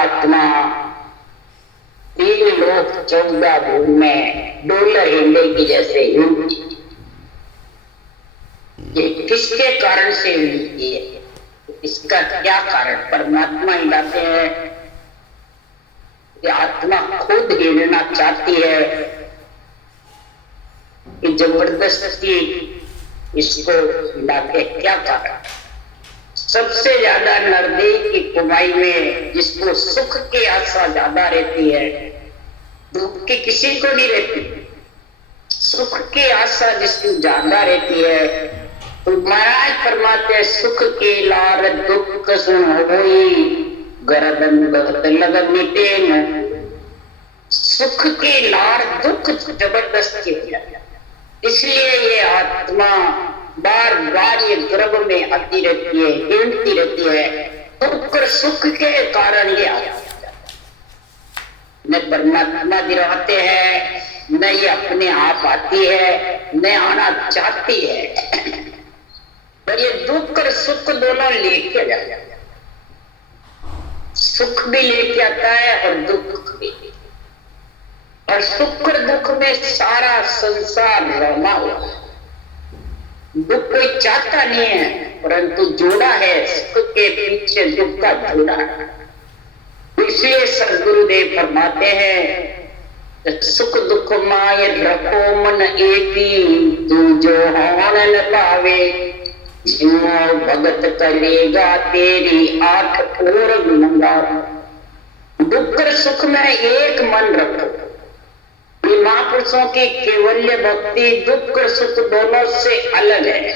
आत्मा 3 लोक 14 भूमि में डोलर हिलने की जैसे हिलती। ये किसके कारण से हिलती है? इसका क्या कारण? परमात्मा हिलाते हैं कि आत्मा खुद हिलना चाहती है कि जबरदस्ती इसको हिलाते? क्या कारण? सबसे ज्यादा नरदेह की कमाई में जिसको सुख की आशा ज्यादा रहती है, दुख की किसी को नहीं रहती। सुख की आशा जिसको ज्यादा रहती है, तो महाराज फरमाते सुख की लार दुख सुन होई गर्दन लगन मिटे न। सुख की लार दुख जबरदस्ती हो जाता। इसलिए ये आत्मा बार बार ये गर्भ में आती रहती है, हिलती रहती है। दुख और सुख के कारण ये न परमात्मा दिलाते हैं, न ये अपने आप आती है, न आना चाहती है। पर ये दुख और सुख दोनों लेके जाता है। सुख भी लेके आता है और दुख भी। और सुख और दुख में सारा संसार रमा हुआ है। दुख कोई चाहता नहीं है, परंतु जोड़ा है, सुख के पीछे दुख का जोड़ा है। इसलिए सदगुरुदेव फरमाते हैं सुख दुख माय रखो मन एकी, तू जो हान न पावे जियो भगत करेगा तेरी 8 और गुणगा। दुख और सुख में एक मन रखो। ये महापुरुषों की केवल्य भक्ति दुख और सुख दोनों से अलग है।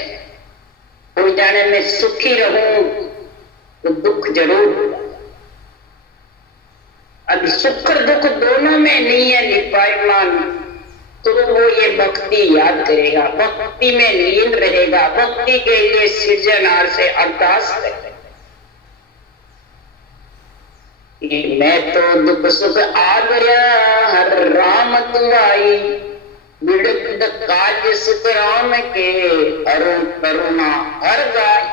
कोई जाने में सुखी रहूं तो दुख जरूर। अब सुख और दुख दोनों में नहीं है निपायमान, तो वो ये भक्ति याद करेगा, भक्ति में लीन रहेगा, भक्ति के लिए सृजनहार से अरदास करेगा। मैं तो दुख सुख आ गया हर राम तू आई, बिड़क काज सुख राम के अरुण करुणा हर गाय।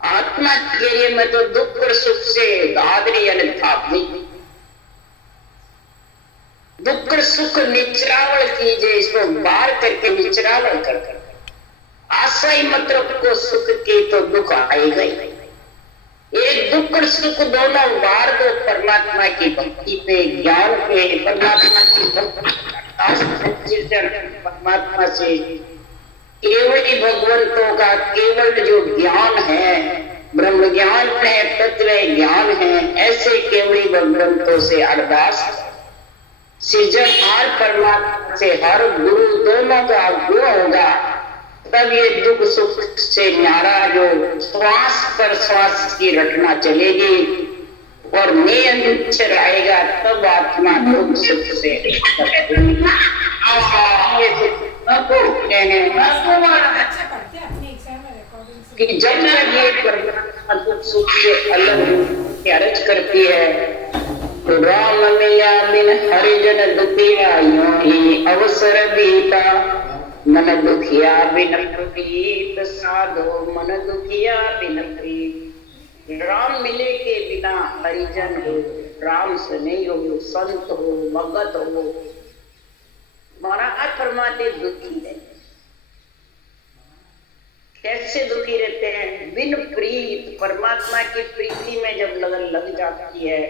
आत्मा के लिए मैं तो दुख और सुख से दादरी अनथापी। दुख और सुख निचरावल कीजिए, इसको बार करके निचरावल कर आशा ही मत रखो सुख की तो दुख आएगा ही। एक दुख और सुख दोनों बार दो परमात्मा की भक्ति पे, ज्ञान पे, परमात्मा की भक्ति, परमात्मा से केवल ही भगवंतों का केवल जो ज्ञान है, ब्रह्म ज्ञान है, तत्व ज्ञान है, ऐसे केवल भगवंतों से अरदास। सृजनहार परमात्मा से हर गुरु दोनों का गुण होगा, तब ये दुख सुख से न्यारा जो श्वास पर श्वास की रटना चलेगी और नियंत्रण आएगा, तब आत्मा दुख सुख से कि जब ये परमात्मा दुख सुख से अलग अर्ज करती है, तो राम मिया बिन हरिजन दुखिया यूं ही अवसर बीता, मन दुखिया बिन प्रीत साधो मन दुखिया बिन प्रीत। राम मिले के बिना हरिजन हो, राम से नहीं हो, संत हो, भगत हो, महाराज फरमाते दुखी है। कैसे दुखी रहते हैं? बिन प्रीत, परमात्मा की प्रीति में जब लगन लग जाती है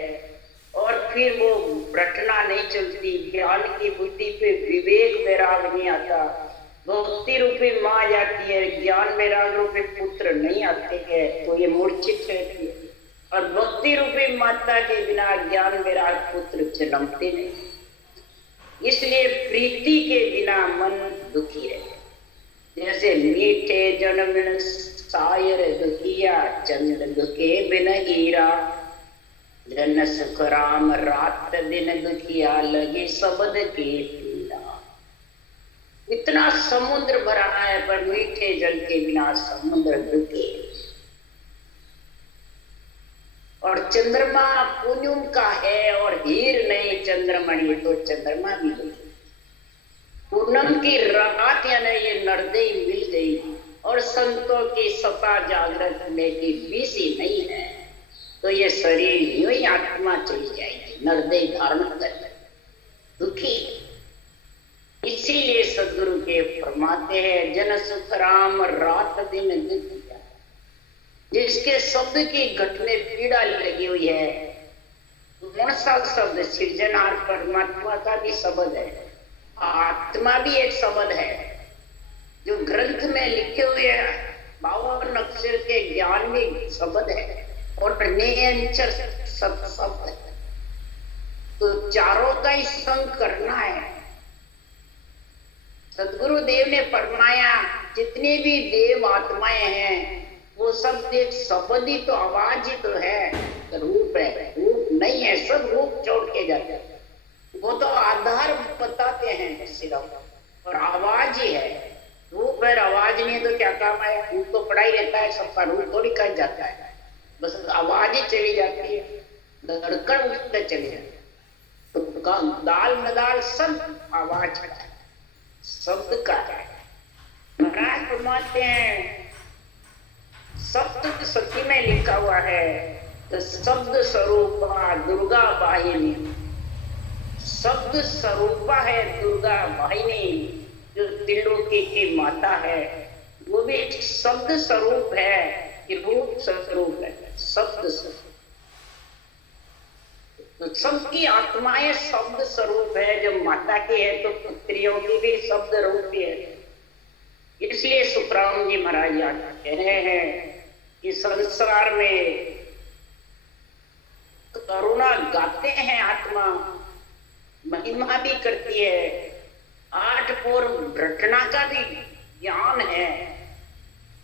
और फिर वो रटना नहीं चलती, ज्ञान की बुद्धि पे विवेक वैराग नहीं आता, भक्ति रूपी माँ जाती है, ज्ञान वैराग रूपी पुत्र नहीं आते हैं, तो ये मूर्छित रहती है। और भक्ति रूपी माता के बिना ज्ञान वैराग पुत्र जन्मते नहीं। इसलिए प्रीति के बिना मन दुखी रहे। जैसे मीठे जन्म सायर दुखिया, चंद दुखे बिन हीरा, जन सुख राम रात दिन दुखिया, लगे शब्द के पीड़ा। इतना समुद्र भरा है पर मीठे जल के बिना समुद्र दुखे। और चंद्रमा पूनम का है और हीर नहीं चंद्रमणि, तो चंद्रमा भी दुखी। पूनम की रात यानी ये नरदेही मिल गई और संतों की सता जागृत में की बीसी नहीं है, तो ये शरीर यूं ही आत्मा चली जाएगी, नरदेह धारण कर दुखी। इसीलिए सदगुरु के फरमाते हैं, जन सुख राम रात दिन दुखिया। जिसके शब्द की घट में पीड़ा लगी हुई है, कौन सा शब्द? सृजनहार परमात्मा का भी शब्द है, आत्मा भी एक शब्द है जो ग्रंथ में लिखे हुए 52 अक्षर के ज्ञान में शब्द है और निरंतर शब्द है। तो चारों का ही संग करना है। सदगुरु देव ने फरमाया, जितनी भी देव आत्माएं हैं वो सब एक शब्द ही तो, आवाज ही तो है, रूप है, रूप नहीं है। सब रूप छोड़ के जाते हैं, वो तो आधार बताते हैं सिर्फ, और आवाज ही है। रूप है, आवाज नहीं है तो क्या काम है? रूप तो पड़ा ही रहता है, सबका रूप थोड़ी कट जाता है, बस आवाज ही चली जाती है, धड़कन उठते चली जाती है। तो दाल मदाल सब आवाज का है, शब्द का है। महाराज फरमाते हैं, सप्त सती में लिखा हुआ है, तो शब्द स्वरूपा दुर्गा वाहिनी। शब्द स्वरूपा है दुर्गा वाहिनी, जो त्रिलोकी की माता है, वो भी एक शब्द स्वरूप है कि रूप स्वरूप है, शब्द स्वरूप। तो सबकी आत्माएं शब्द स्वरूप है। जब माता की है तो पुत्रियों की भी शब्द रूप है। इसलिए सुखराम जी महाराज कह रहे हैं कि संसार में करुणा गाते हैं, आत्मा महिमा भी करती है, 8 पूर्व घटना का भी ज्ञान है।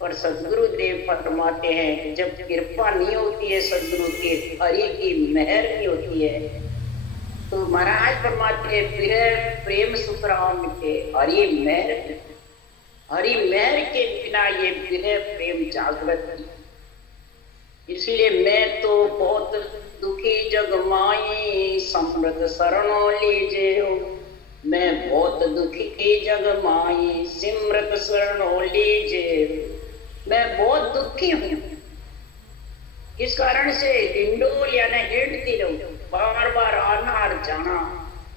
पर सदगुरु देव फरमाते हैं, जब कृपा नहीं होती है सदगुरु की, हरि की मेहर नहीं होती है, तो महाराज फरमाते हैं, फिर प्रेम सुखराम के हरि मेहर के बिना ये विरह प्रेम जागृत नहीं। इसलिए मैं तो बहुत दुखी जग माई, समृद्ध शरणों लीजे हो। मैं बहुत दुखी जग माई, सिमरत शरणों लीजे। मैं बहुत दुखी हूँ। किस कारण से? हिंडोल यानी हिंडती रहूं, बार बार आना और जाना,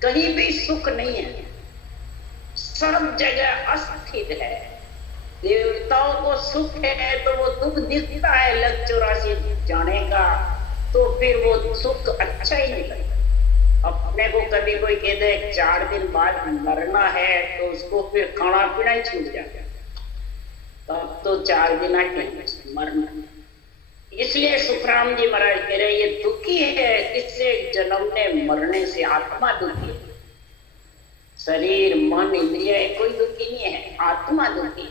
कहीं भी सुख नहीं है, सब जगह अस्थिर है। देवताओं को सुख है तो वो दुख दिखता है लग 84 जाने का, तो फिर वो सुख अच्छा ही नहीं लगता। अपने को कभी कोई कह दे 4 दिन बाद मरना है तो उसको फिर खाना पीना ही छूट जाता है, तब तो 4 दिन आके मरना। इसलिए सुखराम जी महाराज कह रहे, ये दुखी है किससे? जन्मने मरने से आत्मा दुखी है। शरीर मन इंद्रिय कोई दुखी नहीं है, आत्मा दुखी।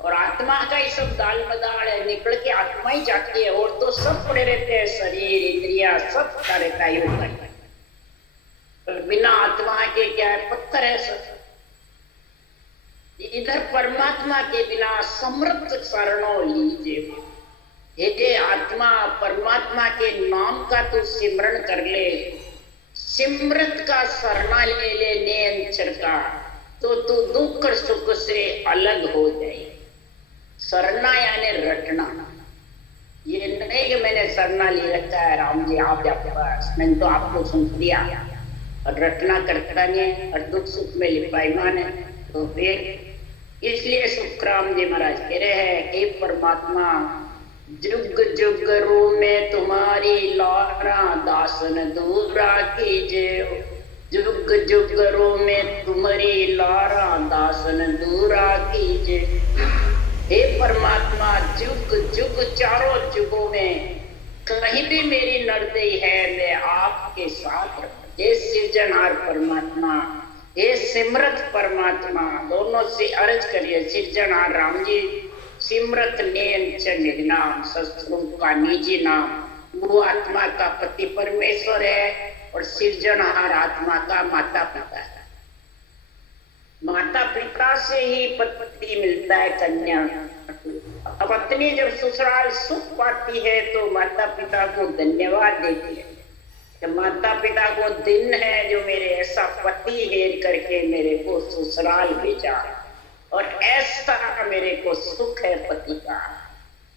और आत्मा का ही सब दाल मदाल है, निकल के आत्मा ही जाती है, और तो सब पड़े रहते हैं, शरीर इंद्रिया सब का रहता है। तो बिना आत्मा के क्या है? पत्थर है सब। इधर परमात्मा के बिना समृद्ध शरणों लीजिए। हे आत्मा, परमात्मा के नाम का तू सिमरण कर ले, सिमरत का शरणा ले ले निरंतर का, तो तू दुख सुख से अलग हो जाए। शरणा यानी रटना। ये नहीं कि मैंने शरणा ले रखा है, राम जी आप मैंने तो आपको सुन दिया, और रटना करता नहीं है, और दुख सुख में लिपाईमान है। तो फिर इसलिए सुखराम जी महाराज कह रहे हैं, हे परमात्मा, जुग जुग रू में तुम्हारी लारा दासन दूरा कीजिए। जुग जुग रू में तुम्हारी लारा दासन दूरा कीजिए। हे परमात्मा, जुग जुग चारों जुगों में कहीं भी मेरी नरदेही है, मैं आपके साथ रहूं। हे सृजनहार परमात्मा, हे सिमरत परमात्मा, दोनों से अर्ज करिए। सृजनहार राम जी, सिमरत निनाम शस्त्रों का निजी नाम। वो आत्मा का पति परमेश्वर है, और सृजनहार आत्मा का माता पिता है। माता पिता से ही पति मिलता है, कन्या। अब पत्नी जब ससुराल सुख पाती है तो माता पिता को धन्यवाद देती है। जब माता पिता को दिन है जो मेरे ऐसा पति हेर करके मेरे को ससुराल भेजा, और ऐसा मेरे को सुख है पति का।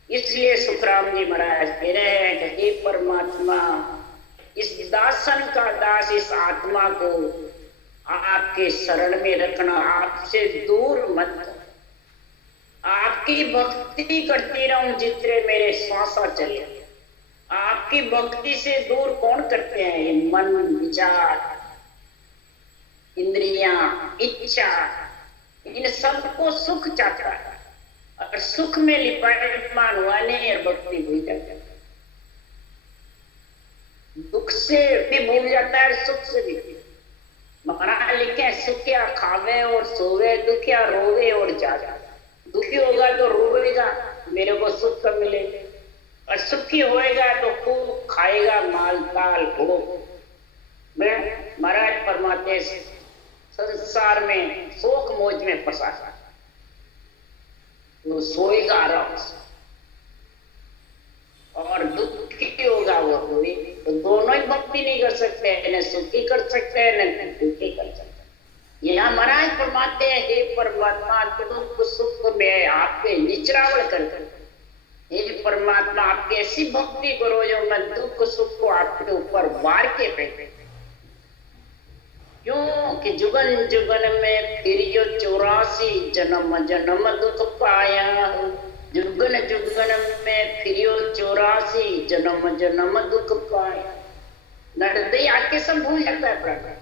इसलिए सुखराम जी महाराज कह रहे हैं कि हे परमात्मा इस दासन का दास इस आत्मा को आपके शरण में रखना, आपसे दूर मत कर। आपकी भक्ति करती रहूं जितने मेरे श्वासा चले। आपकी भक्ति से दूर कौन करते हैं? ये मन, विचार, इंद्रियां, इच्छा, इन सबको सुख चाहता है और सुख में लिपायमान हुआ नहीं और भक्ति भूल जाता है। दुख से भी भूल जाता है, सुख से भी। महाराज लिखे सुखिया खावे और सोवे, दुखिया रोवे और जागे। दुखी होगा तो रोएगा मेरे को सुख कब मिले, और सुखी होएगा तो खूब खाएगा माल ताल भोग। मैं महाराज फरमाते संसार में शोक मौज में फंसा वो सोएगा आराम से, और दुखी होगा वो रोए। तो दोनों ही भक्ति नहीं कर सकते, न सुखी कर सकते हैं न दुखी कर सकते। यहाँ महाराज फरमाते हैं हे परमात्मा दुख सुख में आपके निचरावल कर, हे परमात्मा आप ऐसी भक्ति करो जो मैं दुख सुख को आपके ऊपर वार के फेंक। क्यों कि जुगन जुगन में फिर जो 84 जन्म जन्म दुख पाया। जुगन जुगन में फिर 84 जन्म जन्म दुख पाया। नरदे आके सब भूल जाता है प्रभु,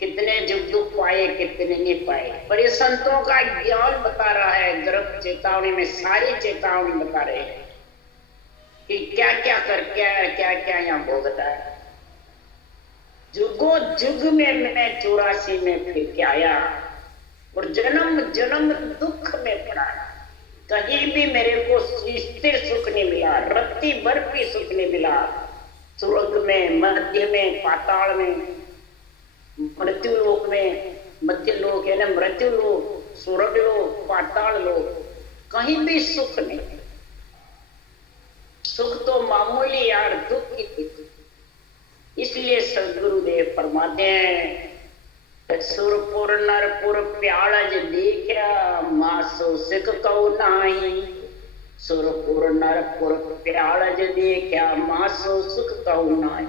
कितने जुग दुख पाए कितने नहीं पाए। पर ये संतों का ज्ञान बता रहा है, गर्भ चेतावनी में सारी चेतावनी बता रहे हैं कि क्या क्या कर क्या क्या यहाँ भोगता है। जुगो जुग में मैं 84 में फिर के आया और जन्म जन्म दुख में पड़ा। कहीं भी मेरे को स्थिर सुख नहीं मिला, रत्ती भर भी सुख नहीं मिला। स्वर्ग में, मध्य में, पाताल में, मृत्यु लोक में, मध्य लोक है ना मृत्यु लोक, स्वर्ग लोक, पाताल लोक, कहीं भी सुख नहीं। सुख तो मामूली यार, दुख की। इसलिए सदगुरुदेव फरमाते हैं सुरपुर नरपुर प्यालज देखा मासो सिख कौ नाही। सुरपुर नरपुर प्यालज देखा मासो सुख कौ नाही।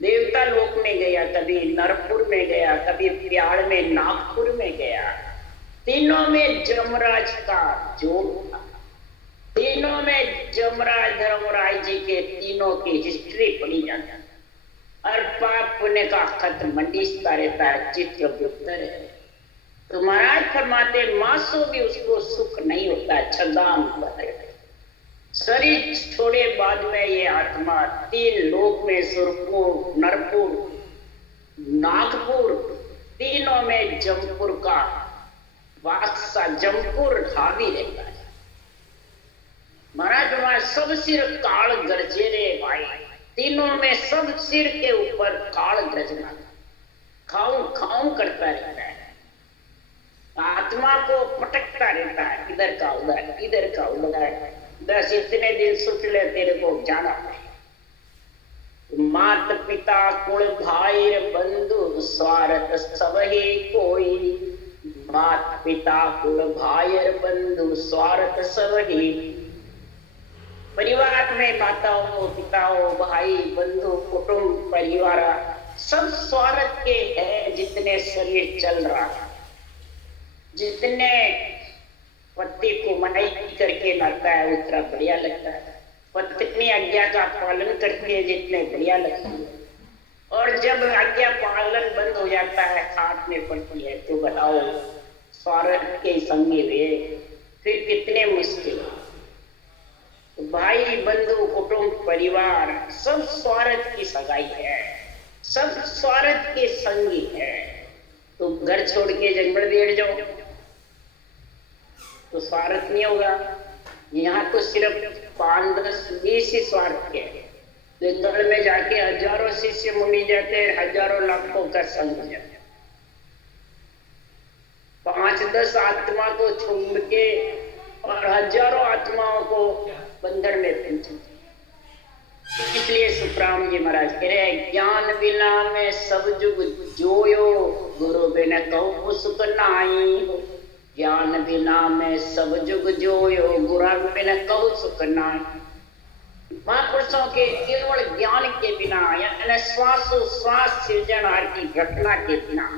देवता लोक में गया, कभी नरपुर में गया, कभी प्याड़ में, नागपुर में गया। तीनों में जमराज का जोग था। तीनों में जमराज धर्मराज जी के तीनों की हिस्ट्री पढ़ी जाती है और पाप पुण्य का खत मंडिस्ता रहता है, चित्रगुप्त है। तो महाराज फरमाते मासो भी उसको सुख नहीं होता, छदाम होता है। शरीर छोड़े बाद में ये आत्मा 3 लोक में, सुरपुर, नरपुर, नागपुर, तीनों में जमपुर का बादशाह, जमपुर हावी रहता है। महाराज वहां सब सिर काल गरजे रे भाई। तीनों में सब सिर के ऊपर काल गरजना, खाऊं खाऊं करता रहता है। आत्मा को पटकता रहता है, इधर का उधर, इधर का उधर। बस इतने दिन सुख ले तेरे को जाना है। मात पिता कुल भाई बंधु स्वार्थ सब ही कोई। मात पिता कुल भाई बंधु स्वार्थ सब ही। परिवार में माताओं, पिताओं, भाई, बंधु, कुटुंब, परिवार सब स्वार्थ के हैं। जितने शरीर चल रहा है, जितने पति को मनाई करके लाता है उतना बढ़िया लगता है। पत्नी आज्ञा का पालन करती है जितने बढ़िया लगती है। और जब आज्ञा पालन बंद हो जाता है, हाथ में पड़ती है, तो बताओ स्वार्थ के संगी वे फिर कितने मुश्किल। तो भाई, बंधु, कुटुंब, परिवार सब स्वार्थ की सगाई है, सब स्वार्थ के संगी है। तो घर छोड़ के जंगल बैठ जाओ तो स्वार्थ नहीं होगा। यहाँ तो सिर्फ 5, 10, 20 ही स्वार्थ के। जंगल में जाके हजारों शिष्य मुनि जाते हैं, हजारों लाखों का संग हो जाता है। 5, 10 आत्मा को छोड़ के और हजारों आत्माओं को बंधन में पहुंचे। इसलिए सुखराम जी महाराज कह रहे हैं ज्ञान बिना में सब जुग जोयो, गुरु बिना कहूँ सुख नाई हो। ज्ञान बिना में सब जुग जोयो, गुरु बिना कहूँ सुख नाई। महापुरुष महापुरुषों के केवल ज्ञान के बिना, यानी श्वासोश्वास सृजनहार की घटना के बिना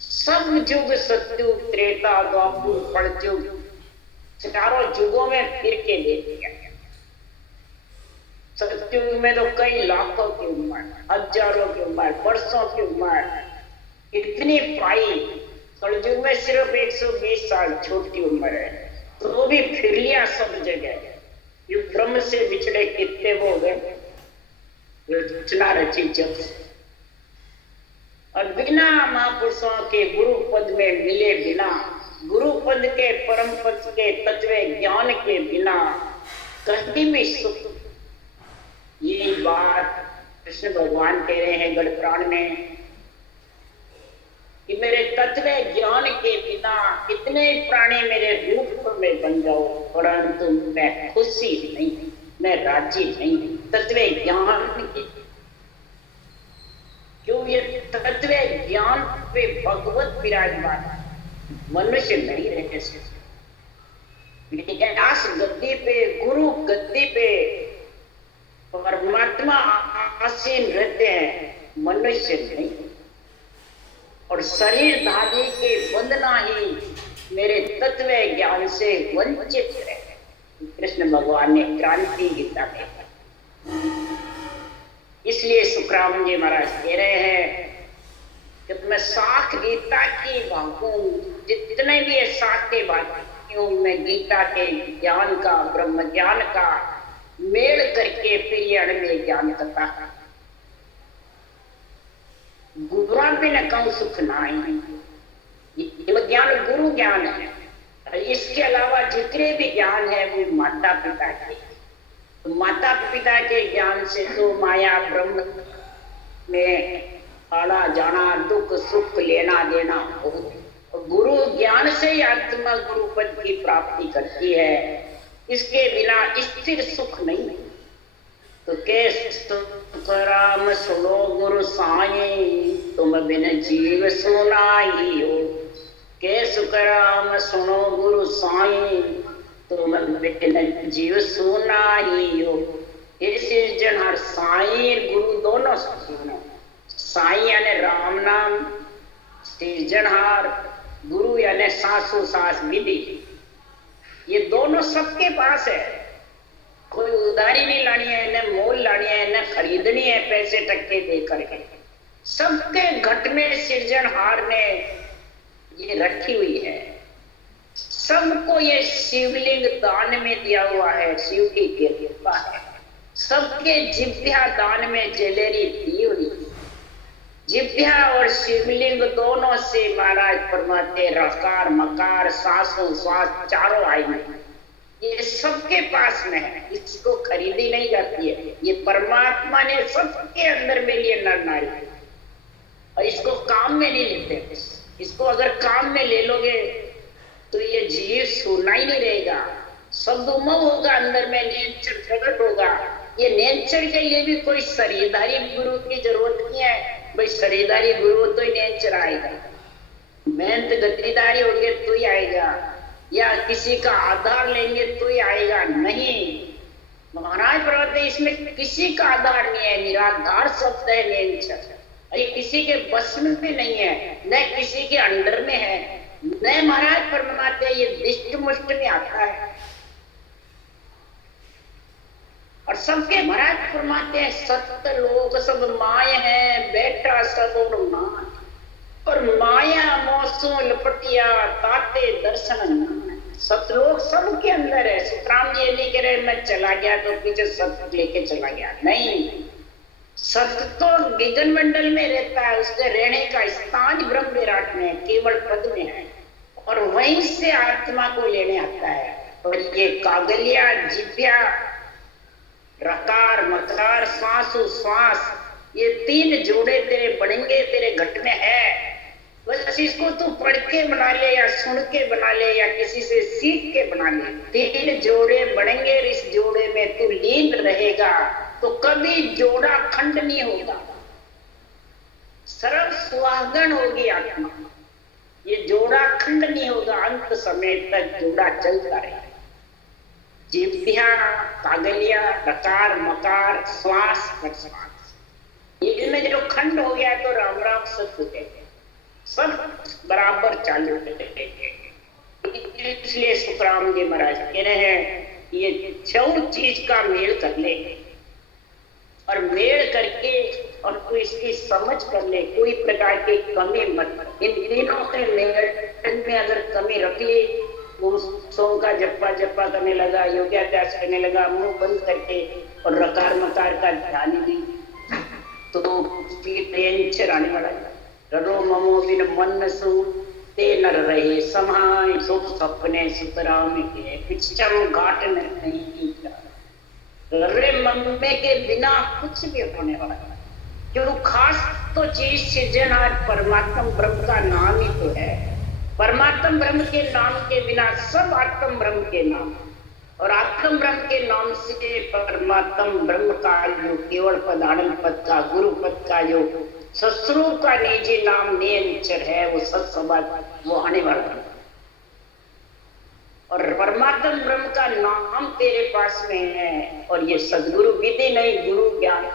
सब युग सतयुग त्रेता द्वापर कलयुग चारों युगों में फिर के ले लिया। सतयुग में तो कई लाखों की उम्र, हजारों की उम्र, वर्षों की उम्र इतनी पाई। कलयुग में सिर्फ 120 साल छोटी उम्र है, तो वो भी फिर लिया सब जगह। ये ब्रह्म से बिछड़े कितने वो हो गए, रचना रची जब से। और बिना महापुरुषों के गुरु पद में मिले बिना, गुरु पद के परम पद के तत्व ज्ञान के बिना कहीं भी सुख। ये बात कृष्ण भगवान कह रहे हैं गढ़ प्राण में कि मेरे तत्व ज्ञान के बिना कितने प्राणी मेरे रूप में बन जाओ, परंतु मैं खुशी नहीं, मैं राजी नहीं तत्व ज्ञान के। क्यों? ये तत्व ज्ञान पे भगवत विराजमान, मनुष्य नहीं रह सकते। व्यास गद्दी पे, गुरु गद्दी पे परमात्मा आसीन रहते हैं, मनुष्य नहीं। और शरीर धारी के बंधना ही मेरे तत्व ज्ञान से वंचित है। कृष्ण भगवान ने क्रांति गीता में, इसलिए सुखराम जी महाराज कह रहे हैं कि मैं साख गीता की भागूं, जितने भी है साख के भागूं, मैं गीता के ज्ञान का, ब्रह्म ज्ञान का मेल करके फिर ये अणमेल ज्ञान करता। गुरुआ भी न कहूं सुख नाई, ये ज्ञान गुरु ज्ञान है। इसके अलावा जितने भी ज्ञान है वो माता पिता के, तो माता पिता के ज्ञान से तो माया ब्रह्म में आना जाना, दुख सुख लेना देना हो। गुरु ज्ञान से ही आत्मा गुरु पद की प्राप्ति करती है, इसके बिना स्थिर सुख नहीं। तो राम सुनो गुरु साईं, तुम बिन जीव सुनाई हो। के सुखराम सुनो गुरु साईं, तुम बिन जीव सुनाई हो। ये सृजनहार साईं गुरु दोनों सुनो। साईं यानी राम नाम, सृजनहार गुरु यानी सासु सास विधि, ये दोनों सबके पास है। कोई उधारी नहीं लानी है, न मोल लानी है, न खरीदनी है पैसे टक्के दे करके। सबके घट में सृजनहार ने ये रखी हुई है। सबको ये शिवलिंग दान में दिया हुआ है, शिव की कृपा है। सबके जिभ्या दान में जलेरी दी हुई। जिभ्या और शिवलिंग दोनों से महाराज परमात्मा रकार मकार सांसों श्वास चारों आएंगे, ये सबके पास में है, इसको खरीदी नहीं जाती है। ये परमात्मा ने सबके अंदर में लिए नर नारी, और इसको काम में नहीं लेते। इसको अगर काम में ले लोगे तो ये जीव सुना ही नहीं रहेगा, सदुमव होगा, अंदर में नेचर प्रकट होगा। ये नेचर के लिए भी कोई शरीरधारी गुरु की जरूरत नहीं है। भाई शरीरधारी गुरु तो ही नेचर आएगा, मेहनत गद्दीदारी होगी तो ही आएगा, या किसी का आधार लेंगे तो ही आएगा। नहीं, महाराज पर्वत इसमें किसी का आधार नहीं है, निराधार शब्द है नेचर। ये किसी के बस में भी नहीं है, न किसी के अंडर में है, न महाराज परमात्मा ये दिष्ट मुष्ट में आता है। और सबके महाराज फरमाते हैं सत्य लोग सब माय है, बैठा सब और मान, पर माया मौसों लपटिया ताते दर्शन। सतलोक सबके अंदर है। सुखराम जी नहीं कह रहे मैं चला गया तो पीछे सत्य लेके चला गया, नहीं। सत्य तो गगन मंडल में रहता है, उसके रहने का स्थान ब्रह्म विराट में केवल पद में है, और वहीं से आत्मा को लेने आता है। और ये कागलिया जिभ्या रकार मकार श्वासो श्वास, ये तीन जोड़े तेरे बढ़ेंगे, तेरे घट में है। बस इसको तू पढ़ के बना ले, या सुन के बना ले, या किसी से सीख के बना ले। तीन जोड़े बढ़ेंगे, इस जोड़े में तू लीन रहेगा तो कभी जोड़ा खंड नहीं होगा, सरल सुहागन होगी आत्मा। ये जोड़ा खंड नहीं होगा, अंत समय तक जोड़ा चलता रहेगा। जिभ्या, कागलिया, रकार, मकार, श्वास, प्रश्वास, इनमें जो खंड हो गया तो राम राम सब हो गए, सब बराबर चालू है। इसलिए सुखराम जी महाराज कह रहे हैं ये छह चीज का मेल कर ले, और मेल करके और कोई इसकी समझ कर ले, कोई प्रकार की कमी मत। इन तीनों के मेल में अगर कमी रख ली, वो सोम का जप्पा जप्पा करने लगा, योगाभ्यास करने लगा, मुंह बंद करके और रकार मकार का ध्यान दी, तो उसकी आने वाला है। रो ममो बिन मन सु ते नर रहे समाय, सुख सपने सुतराम के पिछम घाट नहीं। रे मम्मे के बिना कुछ भी होने वाला है, क्यों खास तो चीज सृजनहार परमात्मा ब्रह्म का नाम ही तो है। परमात्मा ब्रह्म के नाम के बिना सब आत्म ब्रह्म के नाम, और आत्म ब्रह्म के नाम से परमात्मा ब्रह्म का जो केवल पद आनंद पद का गुरु पद का जो सस्वरूप का निजी नाम नियंचर है, वो सत्सवाद वो आने वाला है। और परमात्मा ब्रह्म का नाम तेरे पास में है, और ये सदगुरु विधि नहीं गुरु ज्ञान,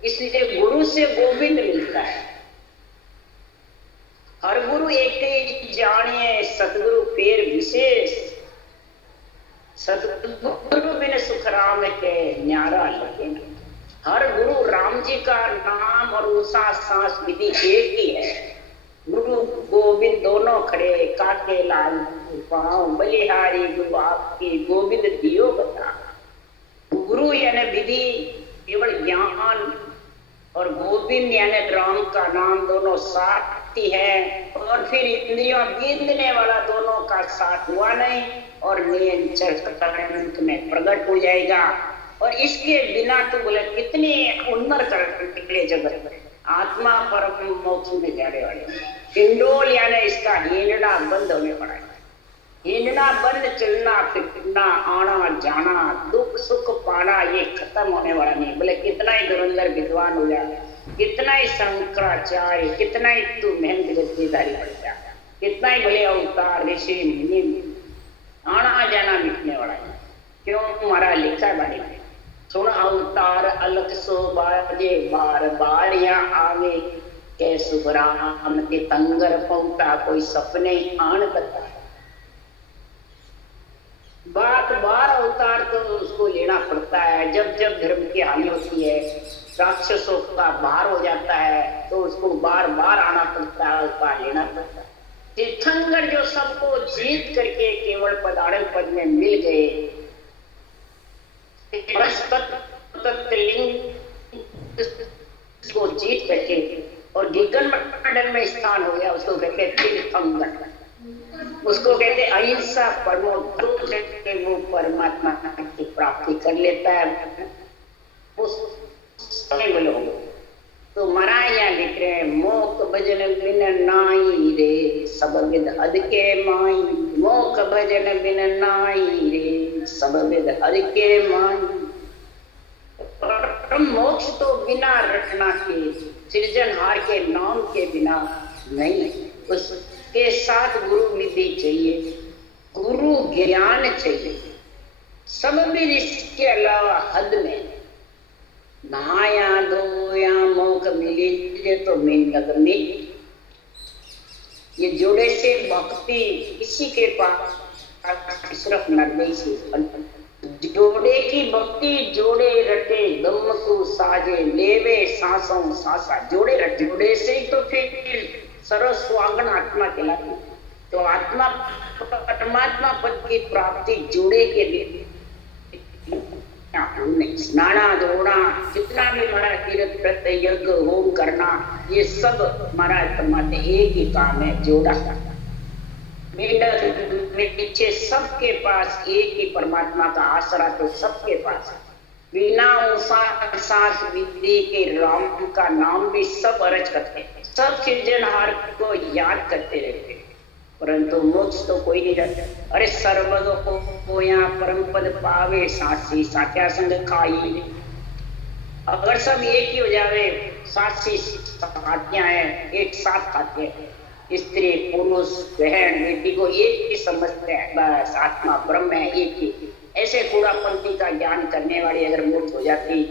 इसलिए गुरु से गोविंद मिलता है। हर गुरु एक ही जानिए, सदगुरु पेर विशेष, सदगुरु बिन सुखराम के न्यारा लगे। हर गुरु राम जी का नाम और उसका सांस विधि एक ही है। गुरु गोविंद दोनों खड़े, काके लाल पाँव बलिहारी गुरु आपकी गोविंद दियो बता। गुरु यानी विधि केवल ज्ञान, और गोविंद यानी राम का नाम, दोनों साथी है। और फिर इंद्रियों बीतने वाला दोनों का साथ हुआ नहीं, और नियंत्रण में प्रकट हो जाएगा। और इसके बिना तो बोले कितनी उन्नत कर जगत में आत्मा परम मोक्ष में जाने वाले। इंडोल यानी इसका हिंडना बंद होने वाला है, हिंडना बंद, चलना फिरना आना जाना दुख सुख पाना ये खत्म होने वाला नहीं। बोले कितना ही धुरंधर विद्वान हो जाए, कितना ही शंकराचार्य, कितना ही तू मेहनत गद्दीदारी बढ़ जा, कितना ही भले अवतार ऋषि मुनि, आना जाना मिटने वाला है। क्यों? हमारा लिखा है बाणी में, सुन अवतार अलग सो बाजे बार बार यहाँ आवे, के सुखराम के तंगर पौता कोई सपने आन बता। बार बार अवतार तो उसको लेना पड़ता है। जब जब धर्म की हानि होती है, राक्षसों का बाहर हो जाता है, तो उसको बार बार आना पड़ता है, अवतार लेना पड़ता है। तीर्थंकर जो सबको जीत करके केवल पदार्थ पद में मिल गए, को जीत करके और गिगन मंडल में स्थान हो गया, उसको कहते तीर्थंकर। उसको कहते अहिंसा परमो धर्म, वो परमात्मा की प्राप्ति कर लेता है उस समय में। लोग तो महाराज यहाँ लिख रहे हैं, मोक भजन बिन नाई रे सब विद हद के माई, मोक भजन बिन नाई रे सब विद हद के माई। मोक्ष तो बिना रटना के, सृजनहार के नाम के बिना नहीं। उसके साथ गुरु विधि चाहिए, गुरु ज्ञान चाहिए, सब भी इसके अलावा हद में। नहाया धोया मोक मिली तो मिन्नत मिली, ये जोड़े से भक्ति किसी के पास सिर्फ नरदई से जोड़े की भक्ति, जोड़े रटे दम को साजे लेवे सांसों सांसा। जोड़े रटे, जोड़े से ही तो फिर सर्वस्वागन आत्मा कहलाती। तो आत्मा परमात्मा पद की प्राप्ति जोड़े के लिए स्नाना धोना, जितना भी हमारा तीर्थ व्रत यज्ञ होम करना, ये सब हमारा परमात्मा एक ही काम है, जोड़ा करना। पीछे सबके पास एक ही परमात्मा का आसरा तो सबके पास है। बिना सांस विधि के राम का नाम भी सब अर्ज करते हैं, सब सृजनहार को याद करते रहते हैं, परंतु मोक्ष तो कोई नहीं रहता। अरे सर्वग को यहाँ परम पद पावे सासी सात्या संग खाई। अगर सब एक ही हो जावे, सासी साथियां हैं, एक साथ खाते हैं, स्त्री पुरुष बहन बेटी को एक ही समझते हैं, बस आत्मा ब्रह्म है एक ही। ऐसे कूड़ापंथी का ज्ञान करने वाली अगर मूर्त हो जाती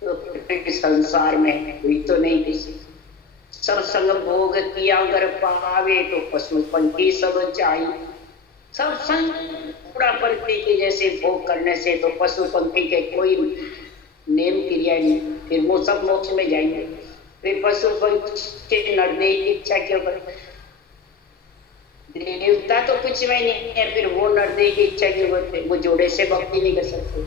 तो फिर संसार में हुई तो नहीं किसी। सत्संग भोग किया अगर पावे तो पशु पंखी सब चाहिए। सत्संग कूड़ापंथी के जैसे भोग करने से तो पशु पंखी के कोई नेम क्रिया नहीं, फिर वो सब मोक्ष में जाएंगे। फिर पशु पंखी नरदेह की इच्छा क्यों करें? देवता तो कुछ में नहीं है, फिर वो नरदेह की इच्छा क्यों करते? वो जोड़े से भक्ति नहीं कर सकते,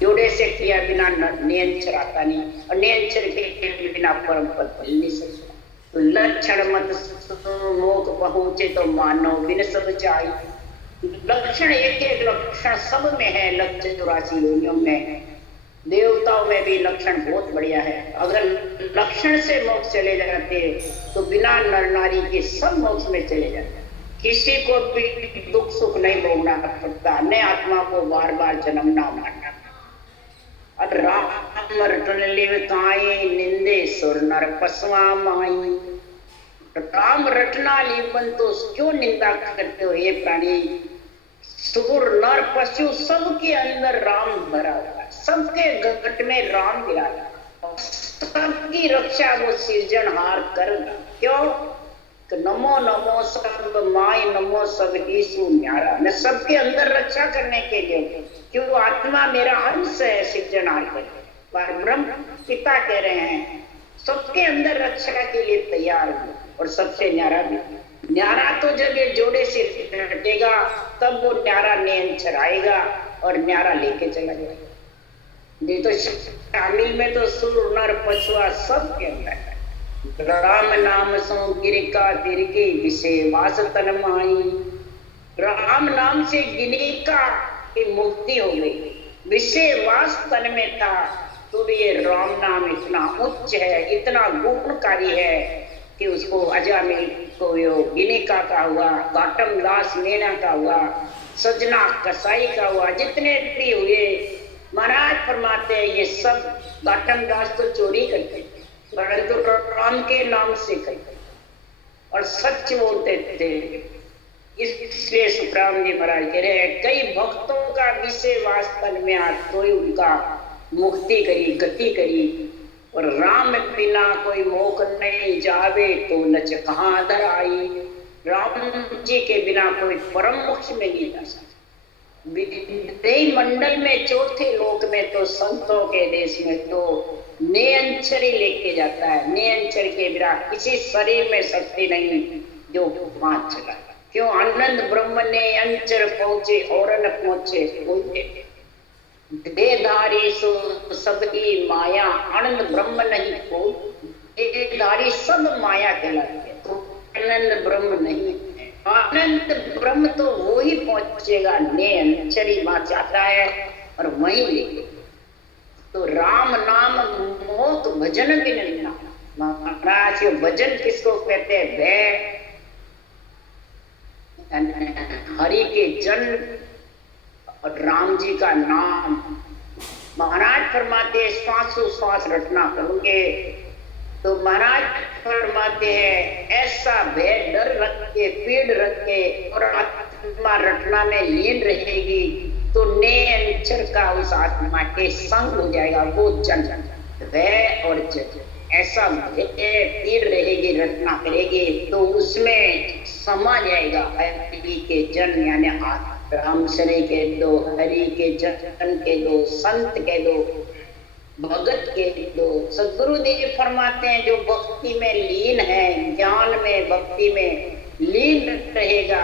जोड़े से किया बिना नियंत्रण आता नहीं, और नियंत्रण के बिना परम पद मिल नहीं सकता। तो लक्षण मत मोक्ष पहुंचे तो मानव बिन सब चाहिए। लक्षण एक एक लक्षण सब में है, लक्ष्य 84 योनियों में, देवताओं में भी लक्षण बहुत बढ़िया है। अगर लक्षण से मोक्ष चले जाते तो बिना नर नारी के सब मोक्ष में चले जाते, किसी को भी दुख सुख नहीं भोगना पड़ता, न आत्मा को बार बार जन्मना मारना। और राम रटन लिवताए निंदे सुर नर पशुआ माई। राम रटना लिवन तो क्यों निंदा करते हो ये प्राणी? सुर नर पशु सबके अंदर राम भरा हुआ, सबके गट में राम गिरा, सबकी रक्षा वो सृजनहार करेगा। क्यों? नमो नमो सब माय नमो सब ईसु न्यारा। मैं सबके अंदर रक्षा करने के लिए, क्यों? आत्मा मेरा अंश है सृजनहार कर। पर ब्रह्म पिता कह रहे हैं सबके अंदर रक्षा के लिए तैयार हो, और सबसे न्यारा भी। न्यारा तो जब ये जोड़े से हटेगा तब वो न्यारा नियंत्रण आएगा और न्यारा लेके चला जाएगा। नहीं तो शामिल में तो सुर नर पशुआ सबके अंदर है। राम नाम सो गिरिका तिरके विषय वास तन माई। राम नाम से गिरिका की मुक्ति हो गई, विषय वास तन में था। तो ये राम नाम इतना उच्च है, इतना गुणकारी है कि उसको अजामिल को गिनिका का हुआ, गौतम दास मीणा का हुआ, सजना कसाई का हुआ, जितने भी हुए महाराज फरमाते हैं ये सब गौतम दास तो चोरी करते थे, परंतु राम के नाम से करते और सच बोलते थे। इसलिए सुखराम जी महाराज कह रहे हैं कई भक्तों का विषय वास्तव में आज तो उनका मुक्ति करी, गति करी, और राम बिना कोई मोक्ष नहीं जावे तो नच कहाँ धर आई। राम जी के बिना कोई परम मोक्ष में नहीं जा सकता। विदेही मंडल में चौथे लोक में तो संतों के देश में तो नियंचर ही लेके जाता है। नियंचर के बिना किसी शरीर में शक्ति नहीं जो हाथ चला। क्यों? आनंद ब्रह्म ने अंचर पहुंचे और न पहुंचे कोई देहधारी सो सबकी माया। आनंद ब्रह्म नहीं को देहधारी सब माया कहलाती है, तो आनंद ब्रह्म नहीं। आनंद ब्रह्म तो वो ही पहुंचेगा, नियंचरी वहां जाता है और वहीं लेके। तो राम नाम मोक भजन भी नहीं ना महाराज। भजन किसको कहते हैं? भय हरि के जन और राम जी का नाम। महाराज फरमाते श्वासोश्वास रटना करोगे तो महाराज फरमाते हैं ऐसा भय डर रख के पीड़ रख के और आत्मा रटना में लीन रहेगी तो नियंचर का उस आत्मा के संग हो जाएगा वो जन। भय और जन ऐसा पीड़ रहेगी, रटना करेगी तो उसमें समा जाएगा हरि के जन यानी राम शरीर के दो, हरि के जन के दो, संत के दो, भगत के दो। सदगुरुदेव फरमाते हैं जो भक्ति में लीन है, ज्ञान में भक्ति में लीन रहेगा,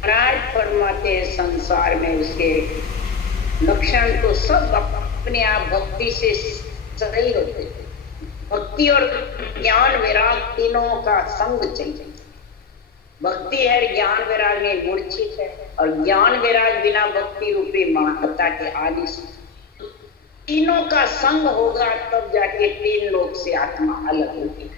महाराज फरमाते हैं संसार में उसके लक्षण तो सब अपने आप भक्ति से सही होते हैं। भक्ति और ज्ञान वैराग तीनों का संग चाहिए। भक्ति है, ज्ञान वैराग में मूर्छित है, और ज्ञान वैराग बिना भक्ति रूपी मानवता के आदि तीनों का संग होगा तब जाके तीन लोक से आत्मा अलग होगी।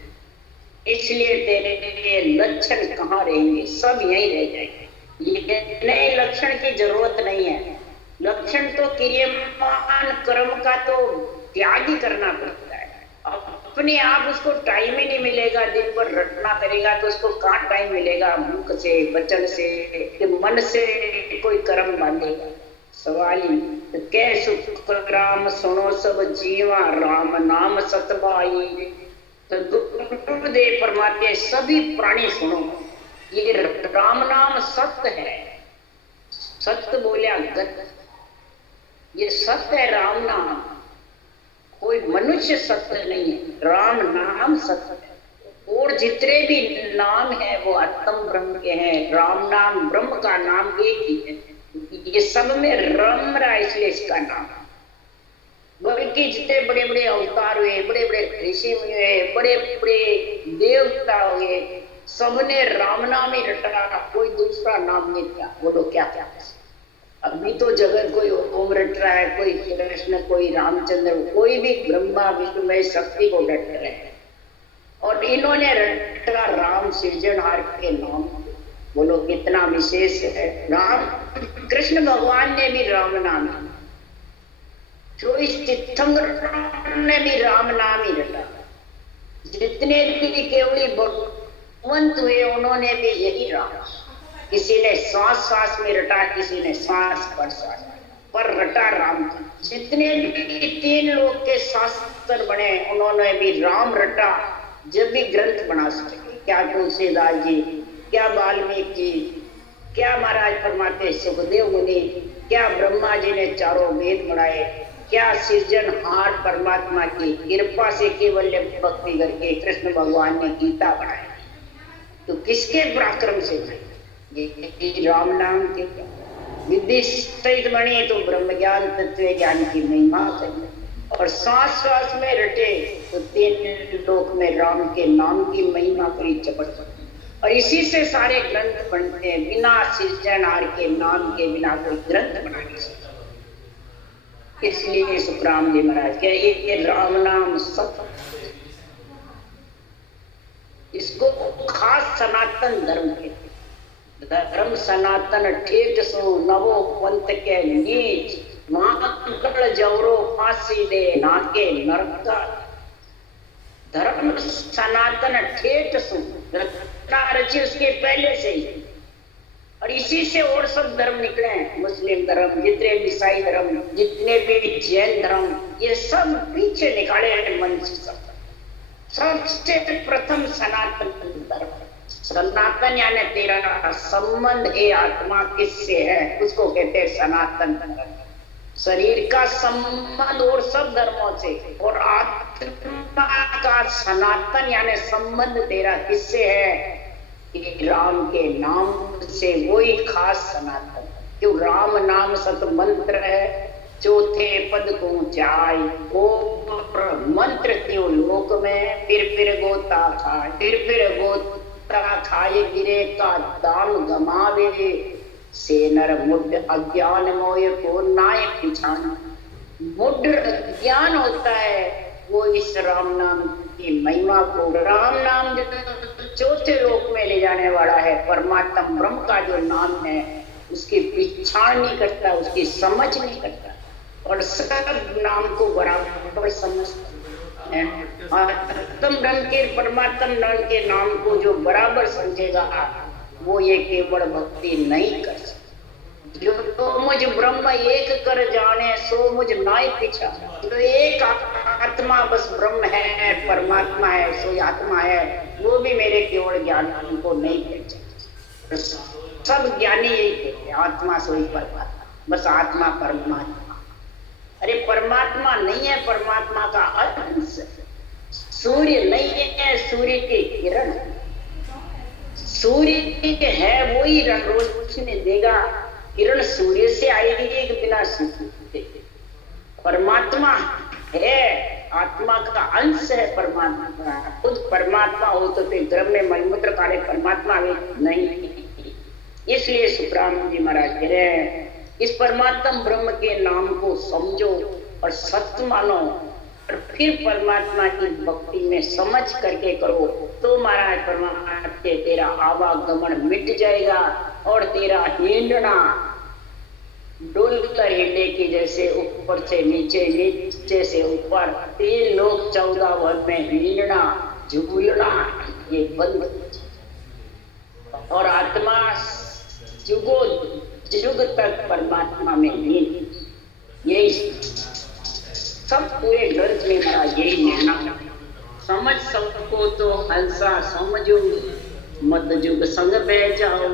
इसलिए तेरे लक्षण कहाँ रहेंगे? सब यहीं रह जाएंगे। ये नए लक्षण की जरूरत नहीं है। लक्षण तो क्रियमान कर्म का तो त्याग ही करना पड़ता है। अब अपने आप उसको टाइम ही नहीं मिलेगा, दिन भर रटना करेगा तो उसको कहाँ टाइम मिलेगा मुख से, वचन से, कि मन से कोई कर्म बांधेगा। सवाल ही तो कै सुख राम सुनो सब जीवा, राम नाम सतबाई। तो गुरुदेव फरमाते सभी प्राणी सुनो, ये राम नाम सत्य है। सत्य बोलिया गत, ये सत्य है राम नाम, कोई मनुष्य सत्य नहीं है, राम नाम सत्य है। और जितने भी नाम है वो आत्म ब्रह्म के हैं। राम नाम ब्रह्म का नाम एक ही है, ये सब में रम रहा, इसलिए इसका नाम। बल्कि जितने बड़े बड़े अवतार हुए, बड़े बड़े ऋषि हुए, बड़े बड़े देवता हुए, सबने राम नाम ही रटा, कोई दूसरा नाम नहीं था। बोलो क्या क्या? अभी तो जगत कोई ओम रट रहा है, कोई कृष्ण, कोई रामचंद्र, कोई भी ब्रह्मा विष्णु में शक्ति को रट रहे हैं। और इन्होंने रटा राम सृजनहार के नाम। बोलो कितना विशेष है। राम कृष्ण भगवान ने भी राम नाम, जो इस तीर्थंकर ने भी राम नाम ही रटा। जितने भी केवली भगवंत हुए उन्होंने भी यही राम। किसी ने सांस सांस में रटा, किसी ने सांस पर सांस पर रटा राम। जितने भी तीन लोग के शास्त्र बने उन्होंने भी राम रटा, जब भी ग्रंथ बना सके। क्या तुलसीदास जी, क्या वाल्मीकि, क्या महाराज फरमाते सुखदेव मुनि, क्या ब्रह्मा जी ने चारों वेद बनाए, क्या सृजनहार परमात्मा की कृपा से केवल भक्ति करके कृष्ण भगवान ने गीता बनाई। तो किसके पराक्रम से बनाई? ये राम नाम के विधि सहित बने तो ब्रह्म ज्ञान तत्व ज्ञान की महिमा करिए। और सांस सांस में रटे तो तीन लोक में राम के नाम की महिमा करी जबरदस्त। और इसी से सारे ग्रंथ बनते हैं। बिना सृजनहार के नाम के बिना कोई ग्रंथ बना नहीं सकता। इसलिए सुखराम जी महाराज के ये राम नाम सत्य, इसको खास सनातन धर्म के धर्म सनातन ठेठ सो नवो पंथ के नीच, माकड़ जवरो फांसी दे नाके नरका। धर्म सनातन ठेठ सो रची उसके पहले से ही। और इसी से और सब धर्म निकले हैं। मुस्लिम धर्म, जितने भी ईसाई धर्म, जितने भी जैन धर्म, ये सब पीछे निकाले हैं मन से। सबसे प्रथम सनातन धर्म। सनातन यानी तेरा संबंध है आत्मा किससे है, उसको कहते हैं सनातन धर्म। शरीर का संबंध और सब धर्मों से, और आत्मा का सनातन यानी संबंध तेरा किससे है? राम के नाम से। वही खास सनातन, क्यों राम नाम सत मंत्र है, चौथे पद को जाय वो मंत्र क्यों लोक में, फिर गोता खाए, फिर गोता खाए गिरे का दाम गमावे, से नर मुड अज्ञान मोय को नाय पिछाना। मुड अज्ञान होता है वो इस राम नाम की महिमा को, राम नाम चौथे लोक में ले जाने वाला है। परमात्मा ब्रह्म का जो नाम है उसकी पहचान नहीं करता, उसकी समझ नहीं करता, और सब नाम को बराबर समझता है। आत्म धन के परमात्म धन के नाम को जो बराबर समझेगा वो ये केवल भक्ति नहीं कर सकता। जो तो मुझ ब्रह्म एक कर जाने सो मुझ नाई पीछा। तो एक आत्मा बस ब्रह्म है, परमात्मा है, सो आत्मा है, वो भी मेरे केवल ज्ञान को नहीं पहचान। सब ज्ञानी यही कहते हैं आत्मा सोई परमात्मा, बस आत्मा परमात्मा। अरे परमात्मा नहीं है, परमात्मा का अंश। सूर्य नहीं है, सूर्य की किरण। सूर्य है वही रोशनी देगा, किरण सूर्य से आएगी बिना सूर्य। परमात्मा है, आत्मा का अंश है परमात्मा। खुद परमात्मा हो तो फिर गर्भ में मलमूत्र काले परमात्मा नहीं। इसलिए सुखराम जी महाराज कह रहे हैं इस परमात्मा ब्रह्म के नाम को समझो और सत्य मानो, और फिर परमात्मा की भक्ति में समझ करके करो तो महाराज परमात्मा तेरा आवागमन मिट जाएगा और तेरा हिंडना डोलकर हिले की जैसे ऊपर से नीचे, नीचे से ऊपर, 3 लोग 14 वन में लीलना झूलना ये बंद, और आत्मा जुगो जुग तक परमात्मा में लीन। यही सब पूरे ग्रंथ में मेरा यही निर्णय। समझ सबको तो हंसा समझो, मत जुग संग बह जाओ।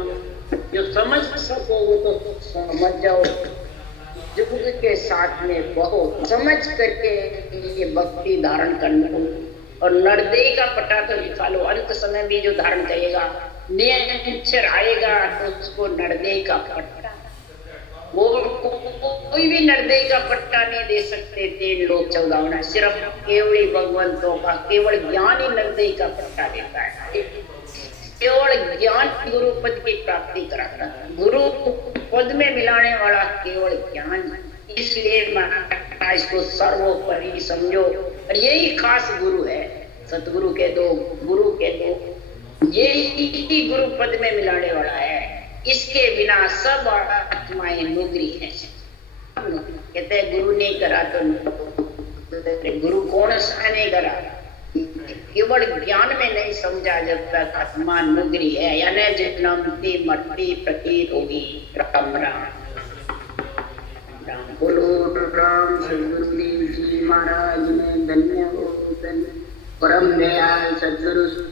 जो समझ सको वो तो समझ जाओ, जुग के साथ में बहो, समझ करके ये भक्ति धारण करना। और नरदेह का पटा तो निकालो, अंत समय भी जो धारण करेगा, नियंचर आएगा तो उसको नरदेह का पट्टा, वो कोई भी नरदेह का पट्टा नहीं दे सकते। 3 लोग 14, सिर्फ केवल भगवंतों का केवल ज्ञान ही नरदेह का पट्टा देता है। केवल ज्ञान गुरु पद की प्राप्ति कराता है, गुरु पद में मिलाने वाला केवल ज्ञान। इसलिए मैं इसको सर्वोपरि समझो, और यही खास गुरु है। सतगुरु के दो, गुरु के दो, यही गुरु पद में मिलाने वाला है। इसके बिना सब आत्माएं नुगरी है। कहते हैं गुरु नहीं करा तो गुरु कौन सा नहीं करा, केवल ज्ञान में नहीं समझा जब तक आत्मा नुगरी है, यानी जन्मती मट्टी प्रतीत होगी। राम राम राम बोलो राम। सदगुरुदेव जी महाराज ने धन्य हो, परम दयाल सदगुरु